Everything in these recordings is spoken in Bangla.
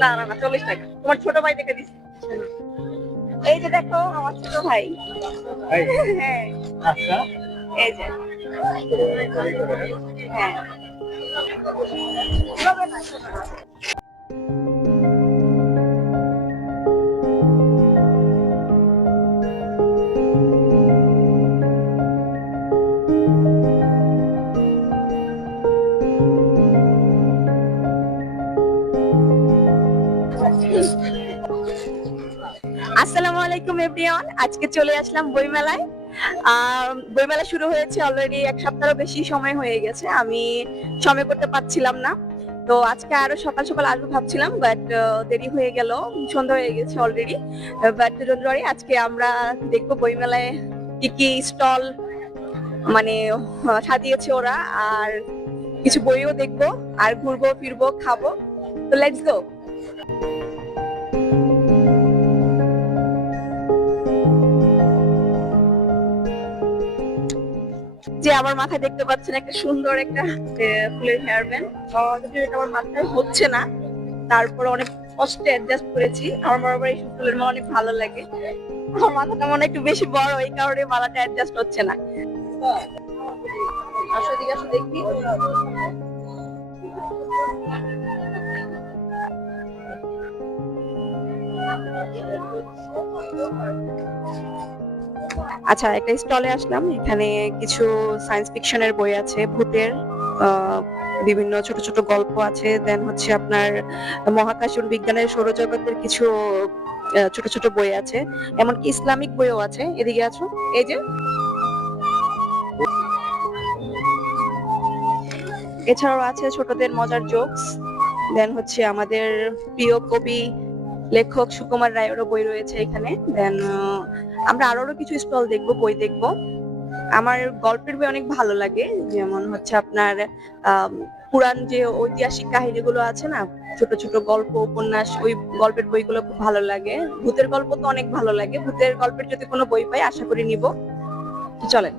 না না না, 40 টাকা। তোমার ছোট ভাই দেখে দিচ্ছি। এই যে দেখো আমার ছোট ভাই। হ্যাঁ আচ্ছা, এই যে হ্যাঁ। আসসালামু আলাইকুম এভরিওয়ান, আজকে চলে আসলাম বইমেলায়। বইমেলা শুরু হয়েছে অলরেডি, এক সপ্তাহেরও বেশি সময় হয়ে গেছে। আমি সময় করতে পারছিলাম না, তো আজকে আরো সকাল সকাল আসবো ভাবছিলাম, বাট দেরি হয়ে গেল, সন্ধ্যা হয়ে গেছে অলরেডি। বাট ডোন্ট ওয়ারি, আজকে আমরা দেখবো বইমেলায় কি কি স্টল মানে সাজিয়েছে ওরা, আর কিছু বইও দেখবো, আর ঘুরবো ফিরবো খাবো। তো লেটস গো। যে আমার মাথায় দেখতে পাচ্ছেন একটা সুন্দর একটা ফুলের হেয়ার ব্যান্ড, যদিও এটা আমার মাথায় হচ্ছে না, তারপর অনেক কষ্টে অ্যাডজাস্ট করেছি। আমার বরাবর এই ফুলের মালা অনেক ভালো লাগে। আমার মাথাটা মনে হয় একটু বেশি বড়, এই কারণে মালাটা অ্যাডজাস্ট হচ্ছে না। আসো এদিকে, আসো দেখি। আচ্ছা, একটা স্টলে আসলাম, এখানে কিছু সায়েন্স ফিকশনের বই আছে, ভূতের আহ, বিভিন্ন ছোট ছোট গল্প আছে, দেন হচ্ছে আপনার মহাকাশ ও বিজ্ঞানের সৌরজগতের কিছু ছোট ছোট বই আছে, এমনকি ইসলামিক বইও আছে। এদিকে আছো, এই যে। এছাড়াও আছে ছোটদের মজার জোকস, দেন হচ্ছে আমাদের প্রিয় কবি লেখক সুকুমার রায়েরও বই রয়েছে এখানে। দেন আমরা আরো কিছু স্টল দেখবো, বই দেখবো। আমার গল্পের বই অনেক ভালো লাগে, যেমন হচ্ছে আপনার আম, পুরাণ যে ঐতিহাসিক কাহিনীগুলো আছে না, ছোট ছোট গল্প উপন্যাস, ওই গল্পের বইগুলো খুব ভালো লাগে। ভূতের গল্প তো অনেক ভালো লাগে, ভূতের গল্পের যদি কোনো বই পাই আশা করি নিব। তো চলেন।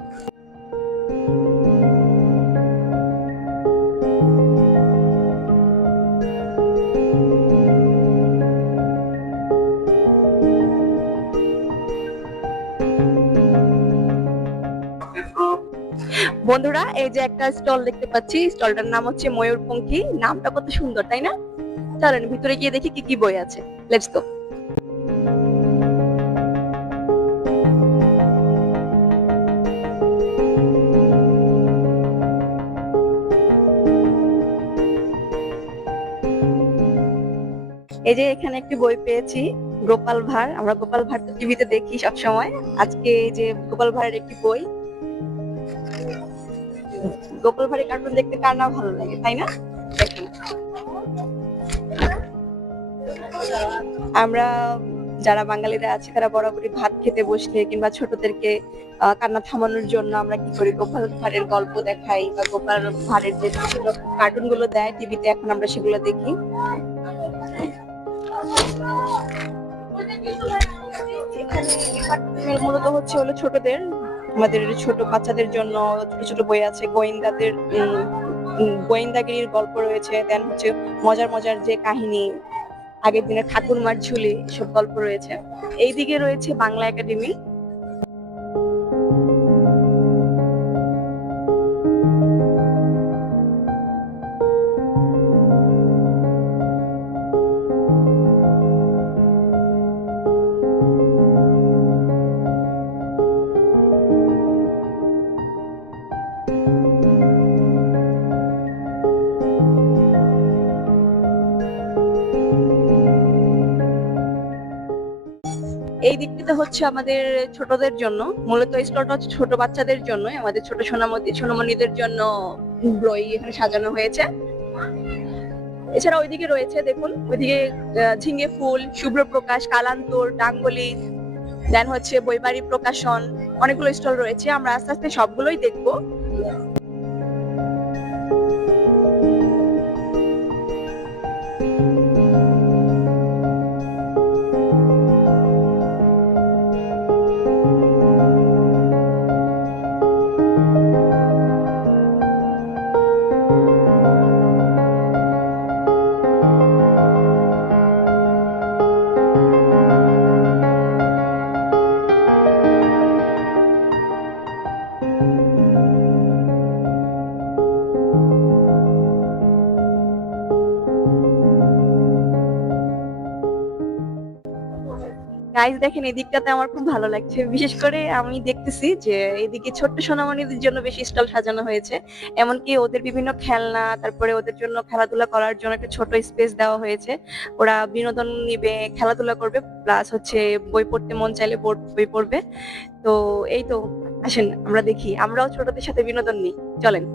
বন্ধুরা, এই যে একটা স্টল দেখতে পাচ্ছি, স্টলটার নাম হচ্ছে ময়ূরপঙ্খী। নামটা কত সুন্দর, তাই না? চলেন ভিতরে গিয়ে দেখি কি কি বই আছে। Let's go. এই যে এখানে একটি বই পেয়েছি, গোপাল ভাঁড়। আমরা গোপাল ভাঁড় তো টিভিতে দেখি সব সময়। আজকে এই যে গোপাল ভাঁড়ের একটি বই। গোপাল ভাঁড়ের কার্টুন দেখতে কার না ভালো লাগে, তাই না? দেখেন, আমরা যারা বাঙালিরা আছি তারা বরাবরই ভাত খেতে বসলে কিংবা ছোটদেরকে কান্না থামানোর জন্য আমরা কি করি, গোপাল ভাঁড়ের গল্প দেখাই, বা গোপাল ভাঁড়ের যে ছোট ছোট কার্টুন গুলো দেয় টিভিতে, এখন আমরা সেগুলো দেখি। এখানে এই কার্টুনের মূলত হচ্ছে হলো ছোটদের, আমাদের ছোট বাচ্চাদের জন্য ছোট ছোট বই আছে, গোয়েন্দাদের গোয়েন্দাগিরির গল্প রয়েছে, দেন হচ্ছে মজার মজার যে কাহিনী, আগের দিনে ঠাকুরমার ঝুলি, সব গল্প রয়েছে। এইদিকে রয়েছে বাংলা একাডেমি। এই দিকটিতে হচ্ছে আমাদের ছোটদের জন্য, মূলত এই স্টলটা হচ্ছে ছোট বাচ্চাদের জন্য, আমাদের ছোট সোনামণিদের জন্য বই এখানে সাজানো হয়েছে। এছাড়া ওইদিকে রয়েছে, দেখুন ওইদিকে ঝিঙে ফুল, শুভ্র প্রকাশ, কালান্তর, ডাঙ্গলি, দেন হচ্ছে বইবাড়ি প্রকাশন, অনেকগুলো স্টল রয়েছে। আমরা আস্তে আস্তে সবগুলোই দেখবো। গাইস দেখেন এই দিকটাতে আমার খুব ভালো লাগছে, বিশেষ করে আমি দেখতেছি যে এদিকে ছোট্ট সোনামণিদের জন্য বেশি স্টল সাজানো হয়েছে। এমনকি ওদের বিভিন্ন খেলনা, তারপরে ওদের জন্য খেলাধুলা করার জন্য একটা ছোট স্পেস দেওয়া হয়েছে। ওরা বিনোদন নিবে, খেলাধুলা করবে, প্লাস হচ্ছে বই পড়তে মন চাইলে বই পড়বে। তো এই তো, আসেন আমরা দেখি, আমরাও ছোটদের সাথে বিনোদন নিই, চলেন।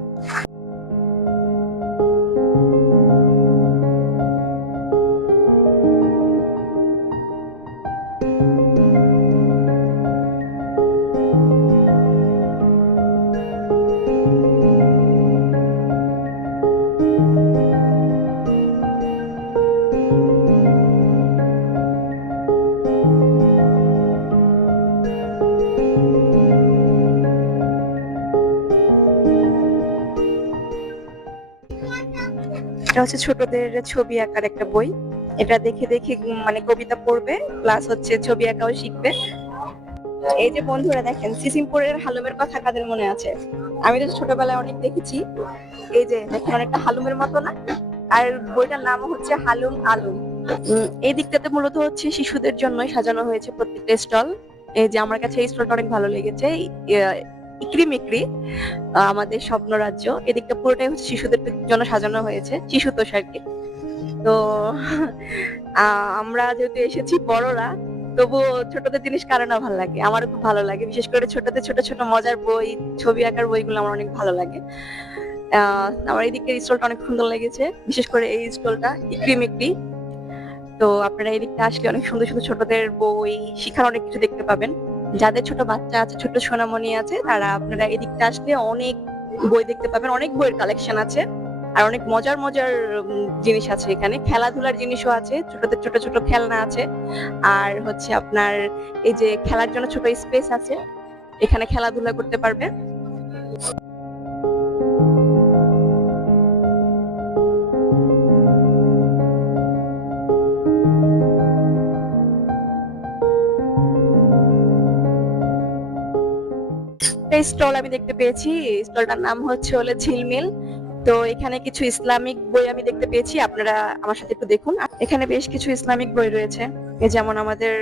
এটা হচ্ছে ছোটদের ছবি আঁকার একটা বই। এটা দেখে দেখে মানে কবিতা পড়বে, প্লাস হচ্ছে ছবি আঁকাও শিখবে। এই যে বন্ধুরা দেখেন, সিসিমপুরের হালুমের কথা কাদের মনে আছে? আমি তো ছোটবেলায় অনেক দেখেছি। এই যে দেখেন, অনেকটা হালুমের মতো না? আর বইটার নাম হচ্ছে হালুম আলুম। এই দিকটাতে মূলত হচ্ছে শিশুদের জন্যই সাজানো হয়েছে প্রত্যেকটা স্টল। এই যে আমার কাছে এই স্টলটা অনেক ভালো লেগেছে, ইকরি মিকরি আমাদের স্বপ্ন রাজ্য। এদিকটা পুরোটাই হচ্ছে শিশুদের জন্য সাজানো হয়েছে, শিশু তোষারকে। তো আমরা যেহেতু এসেছি বড়রা, তবুও ছোটদের জিনিস কারো না ভালো লাগে, আমারও খুব ভালো লাগে। বিশেষ করে ছোটদের ছোট ছোট মজার বই, ছবি আঁকার বইগুলো আমার অনেক ভালো লাগে। আমার এই দিকের স্টলটা অনেক সুন্দর লেগেছে, বিশেষ করে এই স্টলটা ইকরি মিকরি। তো আপনারা এই দিকটা আসলে অনেক সুন্দর সুন্দর ছোটদের বই, শিখার অনেক কিছু দেখতে পাবেন। যাদের ছোট বাচ্চা আছে, ছোট সোনামণি আছে, তারা আপনারা এই দিকটা আসলে অনেক বই দেখতে পাবেন, অনেক বইয়ের কালেকশন আছে। আর অনেক মজার মজার জিনিস আছে এখানে, খেলাধুলার জিনিসও আছে, ছোটদের ছোট ছোট খেলনা আছে। আর হচ্ছে আপনার এই যে খেলার জন্য ছোট স্পেস আছে, এখানে খেলাধুলা করতে পারবে। স্টল আমি দেখতে পেয়েছি, স্টলটার নাম হচ্ছে ঝিলমিল। তো এখানে কিছু ইসলামিক বই আমি দেখতে পেয়েছি, আপনারা আমার সাথে একটু দেখুন। এখানে বেশ কিছু ইসলামিক বই রয়েছে, যেমন আমাদের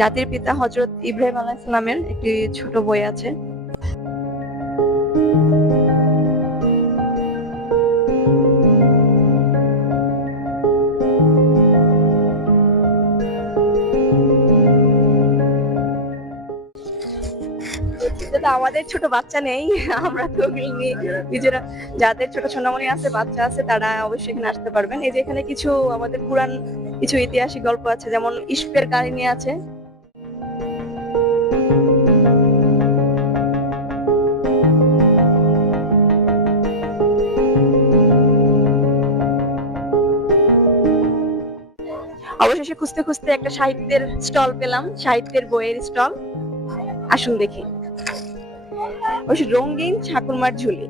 জাতির পিতা হযরত ইব্রাহিম আলাইহিস সালামের একটি ছোট বই আছে। আমাদের ছোট বাচ্চা নেই, আমরা তো নিজেরা, যাদের ছোট সোনামণি আছে, বাচ্চা আছে, তারা অবশ্যই এখানে আসতে পারবেন। এই যে এখানে কিছু আমাদের পুরান কিছু ঐতিহাসিক গল্প আছে, যেমন ইশপের কাহিনী আছে। অবশেষে খুঁজতে খুঁজতে একটা সাহিত্যের স্টল পেলাম, সাহিত্যের বইয়ের স্টল। আসুন দেখি। রঙিন ঠাকুরমার ঝুলি,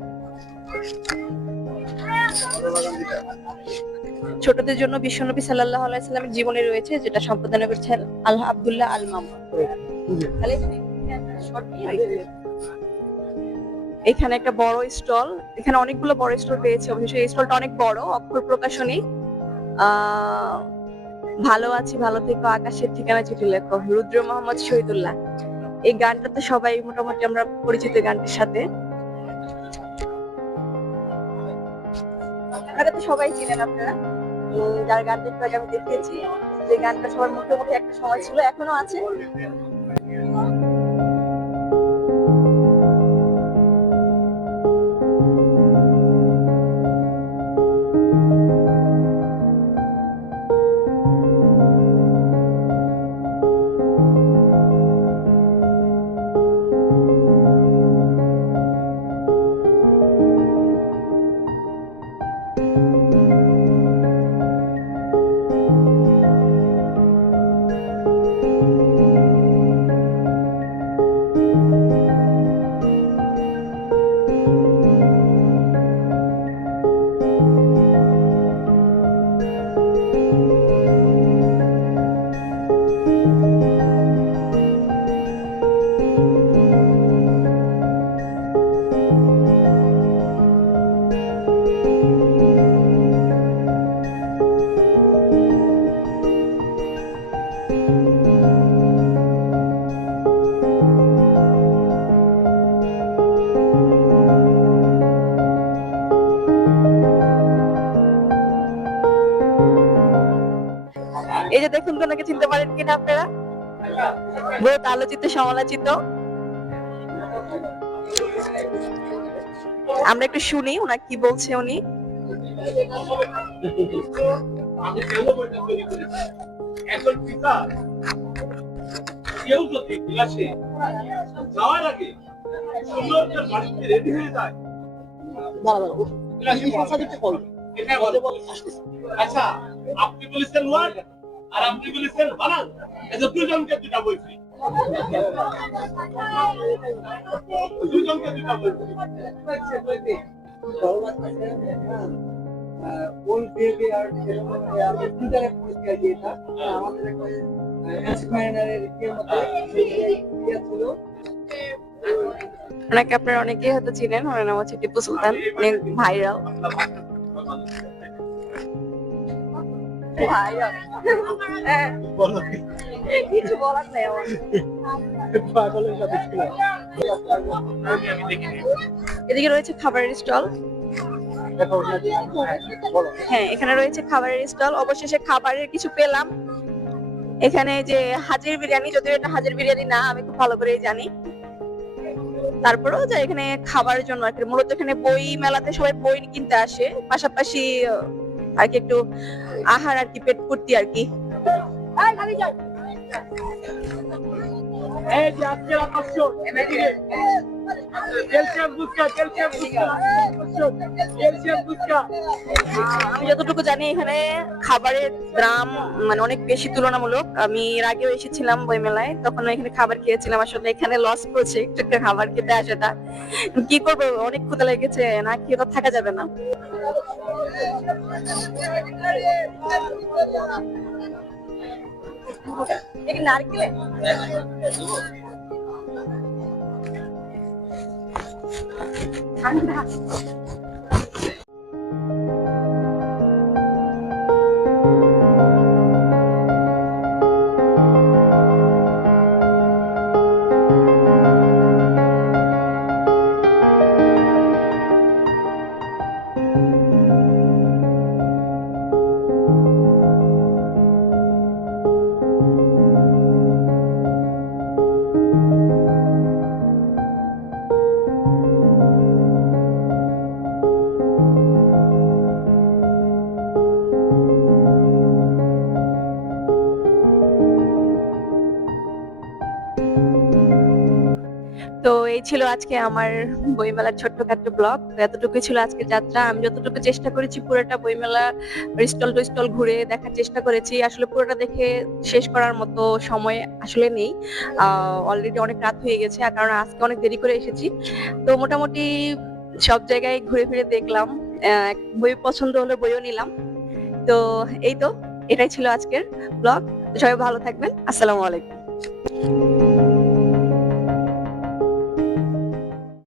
ছোটদের জন্য বিশ্বনবী সাল্লাল্লাহু আলাইহি সাল্লামের জীবনে রয়েছে, যেটা সম্পাদনা করেছেন আব্দুল্লাহ আল মামুন। এখানে একটা বড় স্টল, এখানে অনেকগুলো বড় স্টল পেয়েছে। অবশ্যই এই স্টলটা অনেক বড়, অক্ষর প্রকাশনী। ভালো আছি ভালো থেকো, আকাশের ঠিকানা চিঠি লেখো, রুদ্র মোহাম্মদ শহীদুল্লাহ। এই গানটা তো সবাই মোটামুটি আমরা পরিচিত, গানটির সাথে আপনারা তো সবাই চিনেন। আপনারা যার গানটা একটু আগে আমি দেখিয়েছি, যে গানটা সবার মুখে মুখে একটা সময় ছিল, এখনো আছে। নতুন কোনোকে চিনতে পারেন কিনা আপনারা? বহুত আলোচিত সমালোচিত। আমরা একটু শুনি ওনা কি বলছে উনি। আমি কেন বইটা তৈরি করেছি? একজন পিতা কেউ যদি ক্লাসে যাওয়ার আগে সুন্দর বাড়িতে রেডি হয়ে যায়, আচ্ছা আপনি বলেছেন ওয়ার্ড আর আপনি বলেছেন বানান, এই যে দুজনকে দুটা বই ফ্রি, দুজনকে দুটা বই ফ্রি। ওই বেবি আর আমি দুটারে পুরস্কার দিয়েছিলাম আমাদের একটা এক্সপ্লেনারের এর মধ্যে ইয়া ছিল। ওনাকে আপনারা অনেকেই হয়তো চিনেন, ওনার নাম হচ্ছে টিপু সুলতান, অনেক ভাইরাল। কিছু বলার নেই আমার। এদিকে রয়েছে খাবারের স্টল। হ্যাঁ, এখানে রয়েছে খাবারের স্টল। অবশেষে খাবারের কিছু পেলাম। এখানে যে হাজির বিরিয়ানি, যদিও এটা হাজির বিরিয়ানি না, আমি খুব ভালো করেই জানি। তারপরেও যে এখানে খাবারের জন্য আর কি, মূলত এখানে বই মেলাতে সবাই বই কিনতে আসে, পাশাপাশি আর কি একটু আহার আর কি, পেট পূর্তি আর কি। এই যে আজকের আকর্ষণ এদিকে calcium phuchka, calcium phuchka, calcium phuchka. আমি যতটুকু জানি এখানে খাবারের দাম মানে অনেক বেশি তুলনামূলক। আমি এর আগেও এসেছিলাম বই মেলায়, তখন এখানে খাবার খেয়েছিলাম। আসলে এখানে লস করছে একটু একটা খাবার খেতে আসাটা। কি করবো, অনেক ক্ষুধা লেগেছে, না খেয়ে তো থাকা যাবে না। নারকেল ঠান্ডা। তো এই ছিল আজকে আমার বইমেলার ছোট্টখাট্টো ব্লগ। এতটুকুই ছিল আজকের যাত্রা। আমি যতটুকু চেষ্টা করেছি পুরোটা বইমেলা স্টল টু স্টল ঘুরে দেখার চেষ্টা করেছি। আসলে পুরোটা দেখে শেষ করার মতো সময় আসলে নেই, অলরেডি অনেক রাত হয়ে গেছে, আর কারণ আজকে অনেক দেরি করে এসেছি। তো মোটামুটি সব জায়গায় ঘুরে ফিরে দেখলাম, বই পছন্দ হলো বইও নিলাম। তো এই তো, এটাই ছিল আজকের ব্লগ। সবাই ভালো থাকবেন। আসসালামু আলাইকুম।